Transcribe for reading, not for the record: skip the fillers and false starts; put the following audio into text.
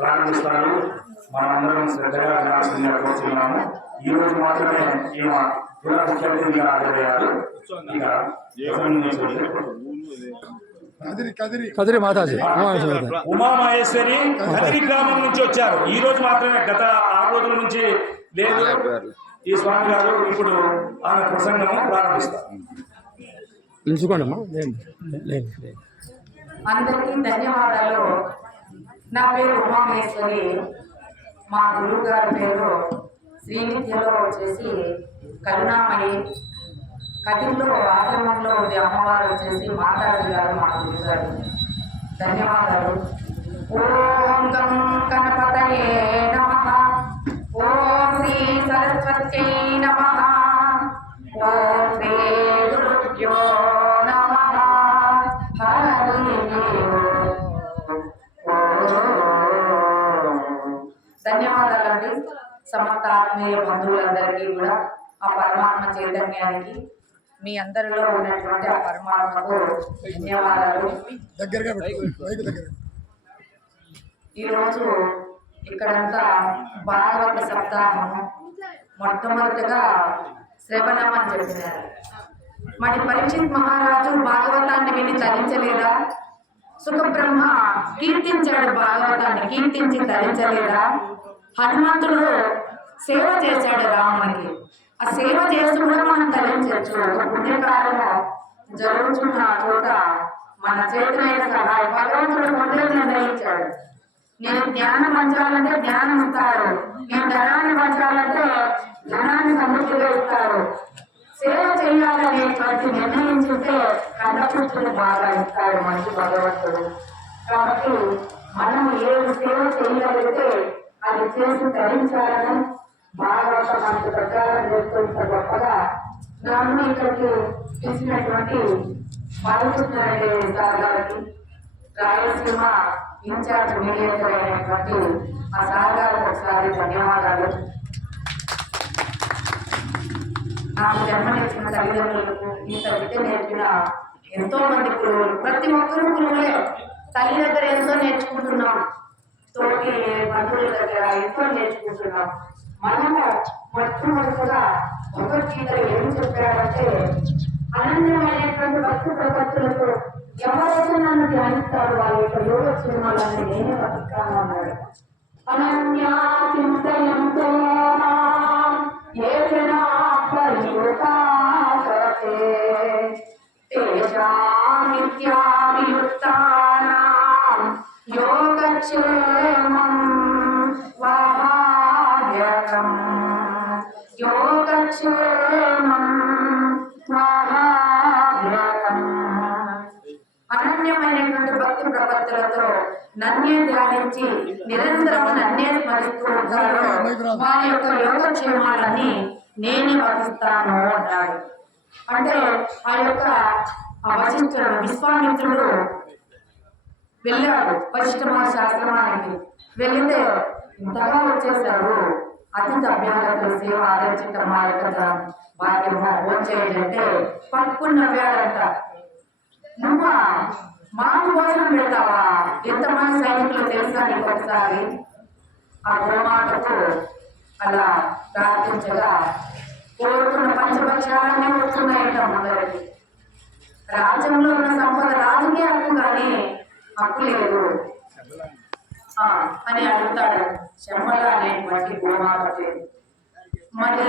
ప్రారంభిస్తారు. మనందరం శ్రద్ధగా వినాల్సిందిగా కోరుతున్నాము. ఈ రోజు మాత్రమే ఈయన కూడా ముఖ్య అతిథిగా హాజరయ్యారు. ఇక కదిరి మాతాజీ ఉమామహేశ్వరి కదిరి గ్రామం నుంచి వచ్చారు. ఈ రోజు మాత్రమే, గత 6 రోజుల నుంచి లేదు. ఈ స్వామి గారు ఇప్పుడు ఆమె ప్రసంగం ప్రారంభిస్తారు. అందరికీ ధన్యవాదాలు. నా పేరు ఉమామహేశ్వరి. మా గురువు గారి పేరు శ్రీనిత్యలో వచ్చేసి కరుణామణి. కదిరిలో ఆశ్రమంలో ఉండే అమ్మవారు వచ్చేసి మాతాజీ గారు మా గురువు గారు. ధన్యవాదాలు. ఓం గం గణపతయే నమః. ఓం శ్రీ సరస్వత్యై నమః. ఓం శ్రీ గురుభ్యో నమః. ధన్యవాదాలండి. సమస్త ఆత్మీయ బంధువులందరికీ కూడా ఆ పరమాత్మ చైతన్యానికి, మీ అందరిలో ఉన్నటువంటి ఆ పరమాత్మకు ధన్యవాదాలు. ఈరోజు ఇక్కడంతా భాగవత సప్తాహము మొట్టమొదటిగా శ్రవణం అని చెప్పినారు. మరి పరీక్షిత్ మహారాజు భాగవతాన్ని విని తరించలేదా? సుఖబ్రహ్మ కీర్తించాడు భాగవతాన్ని, కీర్తించి తరించలేదా? హనుమంతుడు సేవ చేశాడు రామునికి. ఆ సేవ చేస్తూ కూడా మనం తరించవచ్చు. ఒక పుణ్యకాలంలో జరుగుతున్న చోట మన చేతులైన సహాయం భగవంతుడు మొదలు నిర్ణయించాడు. నేను జ్ఞానం పంచాలంటే జ్ఞానం ఇస్తాడు, నేను ధనాన్ని పంచాలంటే ధనాన్ని సమృద్ధిగా ఇస్తాడు. సేవ చేయాలనేటువంటి నిర్ణయించుంటే కన్నపుత్రులు బాగా ఇస్తాడు మంచి భగవంతుడు. కాబట్టి మనం ఏది సేవ చేయగలిగితే అది చేసి ధరించాలని భాగవత మనకు ప్రచారం చేస్తుంట గొప్పగా నన్ను ఇక్కడికి ఇచ్చినటువంటి బాలకృష్ణారెడ్డి సార్ గారికి, రాయలసీమ ఇన్ఛార్జ్ మీడియేటర్ అయినటువంటి ఆ సార్ గారికి ఒకసారి ధన్యవాదాలు. నాకు జన్మనిచ్చిన తల్లిదండ్రులకు, ఇంత విద్య నేర్పిన ఎంతో మంది గురువులు, ప్రతి ఒక్కరు గురువులే. తల్లి దగ్గర ఎంతో నేర్చుకుంటున్నాం, తోటి బంధువుల దగ్గర ఎంతో నేర్చుకుంటున్నాం. మనము మొట్టమొదటిగా భగవద్గీతలో ఏం చెప్పారంటే, అనన్యమైనటువంటి భక్తి ప్రపత్తులతో ఎవరైతే నన్ను ధ్యానిస్తారు వాళ్ళ యొక్క యోగక్షేమాలన్నీ నేనే బతికాను అన్నాడు. అనన్యా చింతయంతో యోగక్షేమం వహావ్యకం, యోగక్షేమం వహావ్యకం. అనన్యమైనటువంటి భక్తి ప్రపత్తులతో నన్నే ధ్యానించి నిరంతరం నన్నే స్మరిస్తూ ఉంటారు, వారి యొక్క యోగక్షేమాలన్నీ నేనే వహిస్తాను అన్నాడు. అంటే ఆ యొక్క వశిష్ఠుడు విశ్వామిత్రుడు వెళ్ళాడు వశిష్ఠ మహర్షి ఆశ్రమానికి. వెళితే ఇంతగా వచ్చేసాడు. అతిథి అభ్యాగతుల సేవ ఆలోచించ మాయక భాగ్యము వచ్చేయంటే పట్టుకుని నవ్వాడంట. నువ్వా మాకు భోజనం పెడతావా? ఎంతమంది సైనికులు తెలుసా నీకు? ఒకసారి ఆ గోమాతకు అలా ప్రార్థించగా కోరుకున్న పంచపక్షాలన్నీ వస్తున్నాయంట అందరికి. రాజ్యంలో ఉన్న సంపద రాజుకే హక్కు కానీ హక్కు లేదు అని అడుగుతాడు శంబల అనేటువంటి గోమాత పేరు. మరి